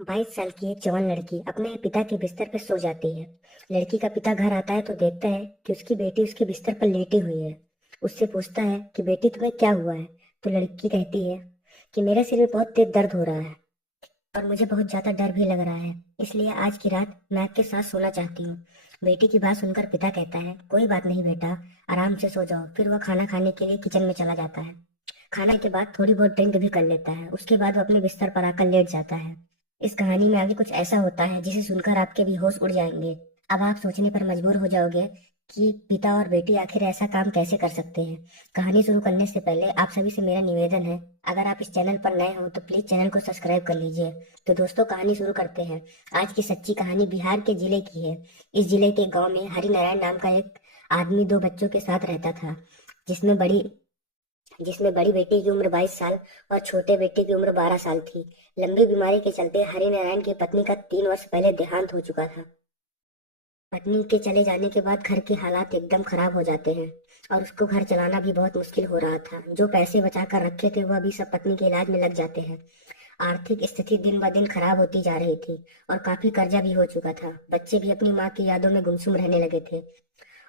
22 साल की एक जवान लड़की अपने पिता के बिस्तर पर सो जाती है। लड़की का पिता घर आता है तो देखता है कि उसकी बेटी उसके बिस्तर पर लेटी हुई है। उससे पूछता है कि बेटी तुम्हें क्या हुआ है। तो लड़की कहती है कि मेरे सिर में बहुत तेज दर्द हो रहा है और मुझे बहुत ज्यादा डर भी लग रहा है, इसलिए आज की रात मैं आपके साथ सोना चाहती हूँ। बेटी की बात सुनकर पिता कहता है कोई बात नहीं बेटा, आराम से सो जाओ। फिर वह खाना खाने के लिए किचन में चला जाता है। खाने के बाद थोड़ी बहुत ड्रिंक भी कर लेता है। उसके बाद वो अपने बिस्तर पर आकर लेट जाता है। इस कहानी में आगे कुछ ऐसा होता है जिसे सुनकर आपके भी होश उड़ जाएंगे। अब आप सोचने पर मजबूर हो जाओगे कि पिता और बेटी आखिर ऐसा काम कैसे कर सकते हैं। कहानी शुरू करने से पहले आप सभी से मेरा निवेदन है, अगर आप इस चैनल पर नए हो तो प्लीज चैनल को सब्सक्राइब कर लीजिए। तो दोस्तों कहानी शुरू करते हैं। आज की सच्ची कहानी बिहार के जिले की है। इस जिले के गांव में हरिनारायण नाम का एक आदमी दो बच्चों के साथ रहता था, जिसमें बड़ी जिसमें बड़ी बेटी की उम्र 22 साल और छोटे बेटे की उम्र 12 साल थी। लंबी बीमारी के चलते हरिनारायण की पत्नी का 3 वर्ष पहले देहांत हो चुका था। पत्नी के चले जाने के बाद घर के हालात एकदम खराब हो जाते हैं और उसको घर चलाना भी बहुत मुश्किल हो रहा था। जो पैसे बचा कर रखे थे वह भी सब पत्नी के इलाज में लग जाते हैं। आर्थिक स्थिति दिन ब दिन खराब होती जा रही थी और काफी कर्जा भी हो चुका था। बच्चे भी अपनी माँ की यादों में गुमसुम रहने लगे थे।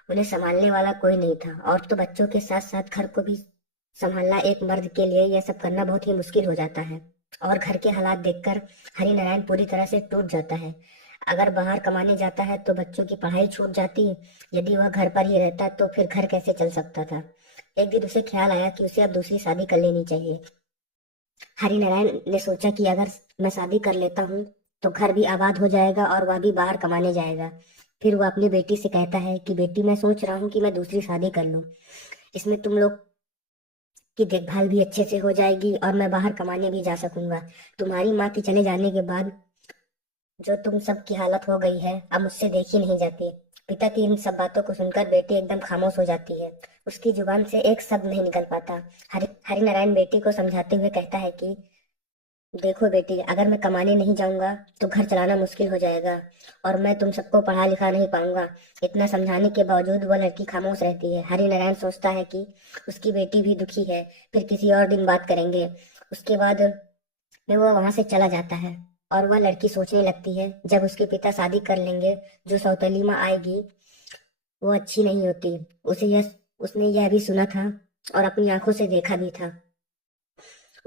उन्हें संभालने वाला कोई नहीं था और तो बच्चों के साथ साथ घर को भी संभालना एक मर्द के लिए यह सब करना बहुत ही मुश्किल हो जाता है। और घर के हालात देखकर हरिनारायण पूरी तरह से टूट जाता है। अगर बाहर कमाने जाता है तो बच्चों की पढ़ाई छूट जाती। यदि वह घर पर ही रहता तो फिर घर कैसे चल सकता था। एक दिन उसे ख्याल आया कि उसे अब दूसरी शादी कर लेनी चाहिए। हरिनारायण ने सोचा कि अगर मैं शादी कर लेता हूँ तो घर भी आबाद हो जाएगा और वह भी बाहर कमाने जाएगा। फिर वह अपनी बेटी से कहता है कि बेटी मैं सोच रहा हूँ कि मैं दूसरी शादी कर लूँ। इसमें तुम लोग की देखभाल भी अच्छे से हो जाएगी और मैं बाहर कमाने भी जा सकूंगा। तुम्हारी माँ के चले जाने के बाद जो तुम सब की हालत हो गई है अब मुझसे देखी नहीं जाती। पिता की इन सब बातों को सुनकर बेटी एकदम खामोश हो जाती है। उसकी जुबान से एक शब्द नहीं निकल पाता। हरिनारायण बेटी को समझाते हुए कहता है कि देखो बेटी, अगर मैं कमाने नहीं जाऊंगा तो घर चलाना मुश्किल हो जाएगा और मैं तुम सबको पढ़ा लिखा नहीं पाऊंगा। इतना समझाने के बावजूद वह लड़की खामोश रहती है। हरिनारायण सोचता है कि उसकी बेटी भी दुखी है, फिर किसी और दिन बात करेंगे। उसके बाद में वो वहां से चला जाता है और वह लड़की सोचने लगती है जब उसके पिता शादी कर लेंगे, जो सौतेली माँ आएगी वो अच्छी नहीं होती। उसने यह भी सुना था और अपनी आंखों से देखा भी था।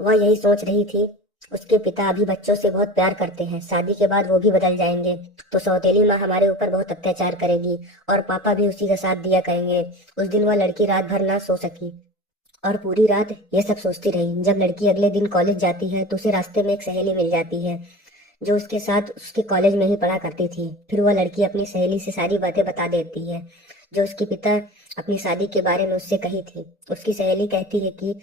वह यही सोच रही थी। उसके पिता अभी बच्चों से बहुत प्यार करते हैं, शादी के बाद वो भी बदल जाएंगे तो सौतेली माँ हमारे ऊपर बहुत अत्याचार करेगी और पापा भी उसी का साथ दिया करेंगे। उस दिन वह लड़की रात भर ना सो सकी और पूरी रात ये सब सोचती रही। जब लड़की अगले दिन कॉलेज जाती है तो उसे रास्ते में एक सहेली मिल जाती है जो उसके साथ उसके कॉलेज में ही पढ़ा करती थी। फिर वह लड़की अपनी सहेली से सारी बातें बता देती है जो उसके पिता अपनी शादी के बारे में उससे कही थी। उसकी सहेली कहती है कि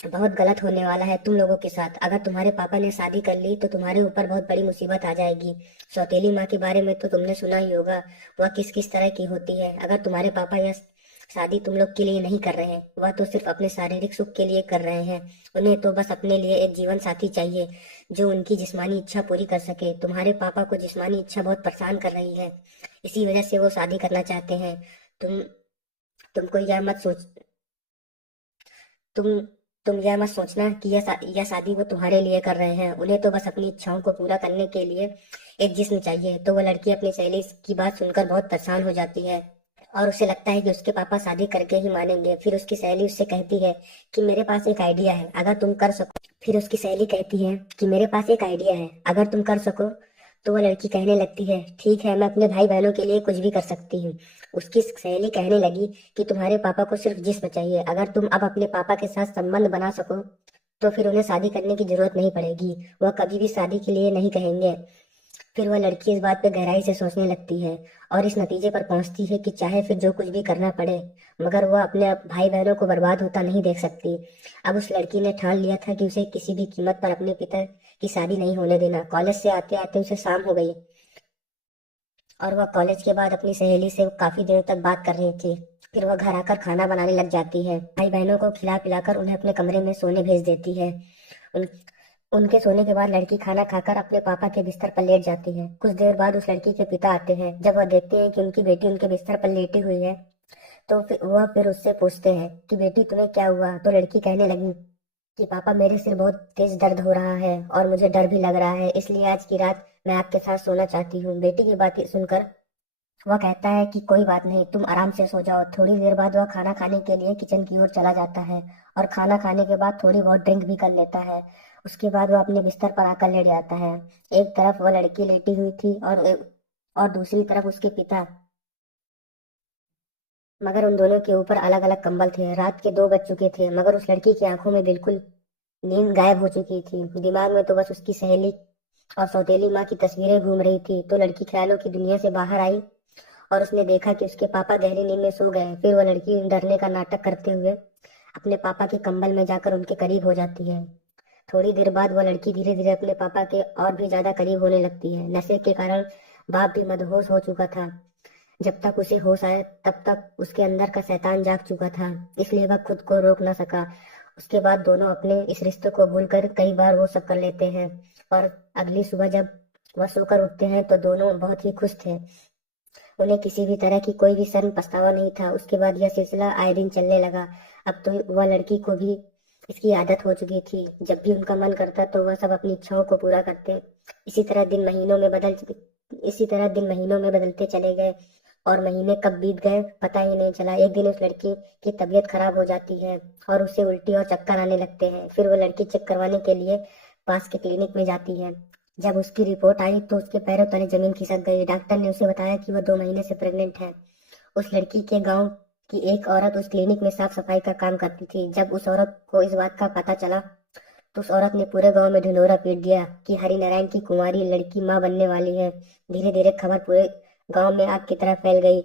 बहुत गलत होने वाला है तुम लोगों के साथ। अगर तुम्हारे पापा ने शादी कर ली तो तुम्हारे ऊपर बहुत बड़ी मुसीबत आ जाएगी। सौतेली माँ के बारे में तो तुमने सुना ही होगा, वह किस किस तरह की होती है। अगर तुम्हारे पापा यह शादी तुम लोग के लिए नहीं कर रहे हैं, वह तो सिर्फ अपने शारीरिक सुख के लिए कर रहे हैं। उन्हें तो बस अपने लिए एक जीवन साथी चाहिए जो उनकी जिस्मानी इच्छा पूरी कर सके। तुम्हारे पापा को जिस्मानी इच्छा बहुत परेशान कर रही है, इसी वजह से वो शादी करना चाहते हैं। तुम तुमको यह मत सोच तुम तुम यह मत सोचना कि यह शादी वो तुम्हारे लिए कर रहे हैं। उन्हें तो बस अपनी इच्छाओं को पूरा करने के लिए एक जिस्म चाहिए। तो वह लड़की अपनी सहेली की बात सुनकर बहुत परेशान हो जाती है और उसे लगता है कि उसके पापा शादी करके ही मानेंगे। फिर उसकी सहेली उससे कहती है कि मेरे पास एक आइडिया है, अगर तुम कर सको। फिर उसकी सहेली कहती है कि मेरे पास एक आइडिया है, अगर तुम कर सको। तो वह लड़की कहने लगती है ठीक है, मैं अपने भाई बहनों के लिए कुछ भी कर सकती हूँ। उसकी सहेली कहने लगी कि तुम्हारे पापा को सिर्फ जिस्म चाहिए, अगर तुम अब अपने पापा के साथ संबंध बना सको तो फिर उन्हें शादी करने की जरूरत नहीं पड़ेगी। वह कभी भी शादी के लिए नहीं कहेंगे। फिर वह लड़की इस बात पे गहराई से सोचने लगती है और इस नतीजे पर पहुंचती है कि चाहे फिर जो कुछ भी करना पड़े, मगर वह अपने भाई बहनों को बर्बाद होता नहीं देख सकती। अब उस लड़की ने ठान लिया था कि उसे किसी भी कीमत पर अपने पिता की शादी नहीं होने देना। कॉलेज से आते आते उसे शाम हो गई और वह कॉलेज के बाद अपनी सहेली से काफी देर तक बात कर रही थी। फिर वह घर आकर खाना बनाने लग जाती है। भाई बहनों को खिला पिलाकर उन्हें अपने कमरे में सोने भेज देती है। उन, उनके सोने के बाद लड़की खाना खाकर अपने पापा के बिस्तर पर लेट जाती है। कुछ देर बाद उस लड़की के पिता आते हैं। जब वह देखते हैं कि उनकी बेटी उनके बिस्तर पर लेटी हुई है तो फिर उससे पूछते हैं कि बेटी तुम्हें क्या हुआ। तो लड़की कहने लगी कि पापा मेरे सिर बहुत तेज दर्द हो रहा है और मुझे डर भी लग रहा है, इसलिए आज की रात मैं आपके साथ सोना चाहती हूँ। बेटी की बातें सुनकर वह कहता है कि कोई बात नहीं, तुम आराम से सो जाओ। थोड़ी देर बाद वह खाना खाने के लिए किचन की ओर चला जाता है और खाना खाने के बाद थोड़ी बहुत ड्रिंक भी कर लेता है। उसके बाद वह अपने बिस्तर पर आकर लेट जाता है। एक तरफ वह लड़की लेटी हुई थी और दूसरी तरफ उसके पिता, मगर उन दोनों के ऊपर अलग अलग कंबल थे। रात के 2 बज चुके थे, मगर उस लड़की की आंखों में बिल्कुल नींद गायब हो चुकी थी। दिमाग में तो बस उसकी सहेली और सौतेली माँ की तस्वीरें घूम रही थी। तो लड़की ख्यालों की दुनिया से बाहर आई और उसने देखा कि उसके पापा गहरी नींद में सो गए। फिर वह लड़की डरने का नाटक करते हुए अपने पापा के कंबल में जाकर उनके करीब हो जाती है। थोड़ी देर बाद वह लड़की धीरे धीरे अपने पापा के और भी ज्यादा करीब होने लगती है। नशे के कारण बाप भी मदहोश हो चुका था। जब तक उसे होश आया तब तक उसके अंदर का शैतान जाग चुका था, इसलिए वह खुद को रोक न सका। उसके बाद दोनों अपने इस रिश्ते को भूलकर कई बार वो सब कर लेते हैं और अगली सुबह जब वह सोकर उठते हैं तो दोनों बहुत ही खुश थे। उन्हें किसी भी तरह की कोई भी शर्म पछतावा नहीं था। उसके बाद यह सिलसिला आए दिन चलने लगा। अब तो वह लड़की को भी इसकी आदत हो चुकी थी। जब भी उनका मन करता तो वह सब अपनी इच्छाओं को पूरा करते। इसी तरह दिन महीनों में बदल इसी तरह दिन महीनों में बदलते चले गए और महीने कब बीत गए पता ही नहीं चला। एक दिन उस लड़की की तबीयत खराब हो जाती है और उसे उल्टी और चक्कर आने लगते हैं। फिर वो लड़की चेक करवाने के लिए पास के क्लिनिक में जाती है। जब उसकी रिपोर्ट आई तो उसके पैरों तले जमीन खिसक गई। डॉक्टर ने उसे बताया कि वह 2 महीने से प्रेग्नेंट है। उस लड़की के गांव की एक औरत उस क्लिनिक में साफ सफाई का काम करती थी। जब उस औरत को इस बात का पता चला तो उस औरत ने पूरे गांव में ढिंढोरा पीट दिया कि हरिनारायण की कुंवारी लड़की माँ बनने वाली है। धीरे धीरे खबर पूरे गांव में आग की तरह फैल गई।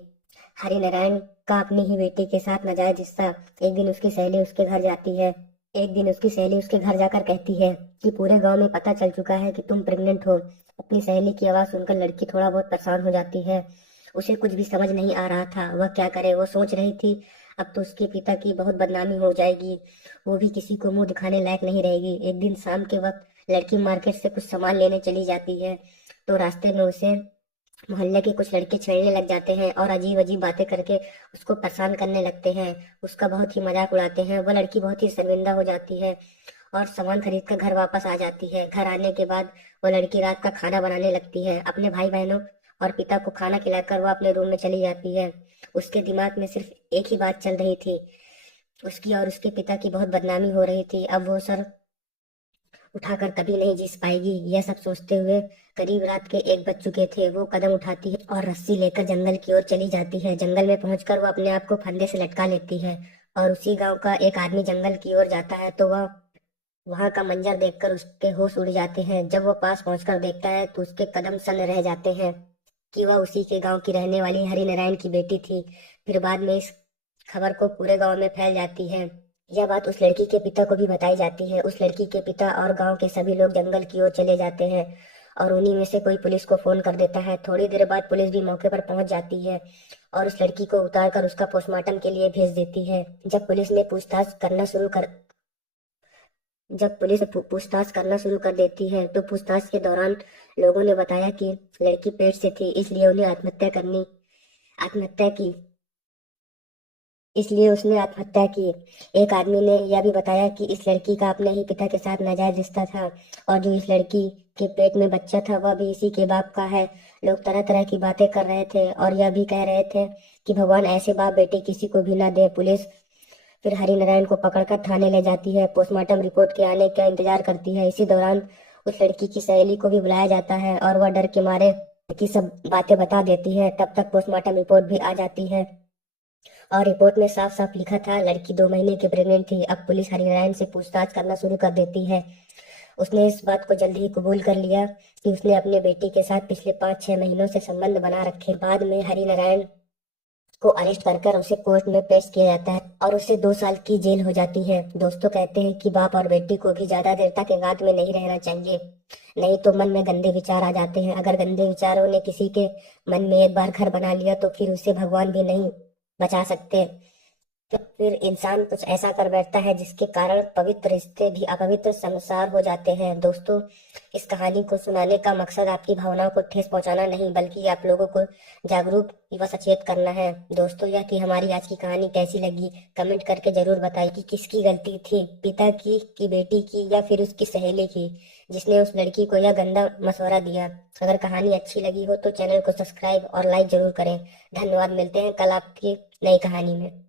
हरिनारायण का अपनी ही बेटी के साथ नाजायज रिश्ता। एक दिन उसकी सहेली उसके घर जाती है एक दिन उसकी सहेली उसके घर जाकर कहती है कि पूरे गांव में पता चल चुका है कि तुम प्रेग्नेंट हो। अपनी सहेली की आवाज सुनकर लड़की थोड़ा बहुत परेशान हो जाती है। उसे कुछ भी समझ नहीं आ रहा था वह क्या करे। वो सोच रही थी अब तो उसके पिता की बहुत बदनामी हो जाएगी, वो भी किसी को मुंह दिखाने लायक नहीं रहेगी। एक दिन शाम के वक्त लड़की मार्केट से कुछ सामान लेने चली जाती है तो रास्ते में उसे मोहल्ले के कुछ लड़के छेड़ने लग जाते हैं और अजीब अजीब बातें करके उसको परेशान करने लगते हैं। उसका बहुत ही मजाक उड़ाते हैं। वह लड़की बहुत ही शर्मिंदा हो जाती है और सामान खरीद कर घर वापस आ जाती है। घर आने के बाद वह लड़की रात का खाना बनाने लगती है। अपने भाई बहनों और पिता को खाना खिलाकर वह अपने रूम में चली जाती है। उसके दिमाग में सिर्फ एक ही बात चल रही थी, उसकी और उसके पिता की बहुत बदनामी हो रही थी। अब वो सर उठाकर कभी नहीं जीत पाएगी। यह सब सोचते हुए करीब रात के 1 बज चुके थे। वो कदम उठाती है और रस्सी लेकर जंगल की ओर चली जाती है। जंगल में पहुंचकर वो अपने आप को फंदे से लटका लेती है और उसी गांव का एक आदमी जंगल की ओर जाता है तो वह वहां का मंजर देखकर उसके होश उड़ जाते हैं। जब वह पास पहुंचकर देखता है तो उसके कदम सन्न रह जाते हैं कि वह उसी के गांव की रहने वाली हरिनारायण की बेटी थी। फिर बाद में इस खबर को पूरे गांव में फैल जाती है। यह बात उस लड़की के पिता को भी बताई जाती है। उस लड़की के पिता और गांव के सभी लोग जंगल की ओर चले जाते हैं और उन्हीं में से कोई पुलिस को फोन कर देता है। थोड़ी देर बाद पुलिस भी मौके पर पहुंच जाती है और उस लड़की को उतार कर उसका पोस्टमार्टम के लिए भेज देती है। जब पुलिस पूछताछ करना शुरू कर देती है तो पूछताछ के दौरान लोगों ने बताया कि लड़की पेट से थी, आत्महत्या की इसलिए उसने आत्महत्या की। एक आदमी ने यह भी बताया कि इस लड़की का अपने ही पिता के साथ नाजायज रिश्ता था और जो इस लड़की के पेट में बच्चा था वह भी इसी के बाप का है। लोग तरह तरह की बातें कर रहे थे और यह भी कह रहे थे कि भगवान ऐसे बाप बेटे किसी को भी ना दे। पुलिस फिर हरिनारायण को पकड़कर थाने ले जाती है। पोस्टमार्टम रिपोर्ट के आने का इंतजार करती है। इसी दौरान उस लड़की की सहेली को भी बुलाया जाता है और वह डर के मारे की सब बातें बता देती है। तब तक पोस्टमार्टम रिपोर्ट भी आ जाती है और रिपोर्ट में साफ साफ लिखा था लड़की 2 महीने की प्रेग्नेंट थी। अब पुलिस हरिनारायण से पूछताछ करना शुरू कर देती है। उसने इस बात को जल्द ही कबूल कर लिया कि उसने अपने बेटी के साथ पिछले 5-6 महीनों से संबंध बना रखे। बाद में हरिनारायण को अरेस्ट कर उसे कोर्ट में पेश किया जाता है और उसे 2 साल की जेल हो जाती है। दोस्तों कहते हैं कि बाप और बेटी को भी ज्यादा देर तक एकांत में नहीं रहना चाहिए, नहीं तो मन में गंदे विचार आ जाते हैं। अगर गंदे विचारों ने किसी के मन में एक बार घर बना लिया तो फिर उसे भगवान भी नहीं बचा सकते। तो फिर इंसान कुछ ऐसा कर बैठता है जिसके कारण पवित्र रिश्ते भी अपवित्र संसार हो जाते हैं। दोस्तों, इस कहानी को सुनाने का मकसद आपकी भावनाओं को ठेस पहुंचाना नहीं, बल्कि आप लोगों को जागरूक व सचेत करना है। दोस्तों, यह थी हमारी आज की कहानी। कैसी लगी कमेंट करके जरूर बताइए कि किसकी गलती थी, पिता की कि बेटी की या फिर उसकी सहेली की, जिसने उस लड़की को यह गंदा मशवरा दिया। अगर कहानी अच्छी लगी हो तो चैनल को सब्सक्राइब और लाइक जरूर करें। धन्यवाद। मिलते हैं कल आपकी नई कहानी में।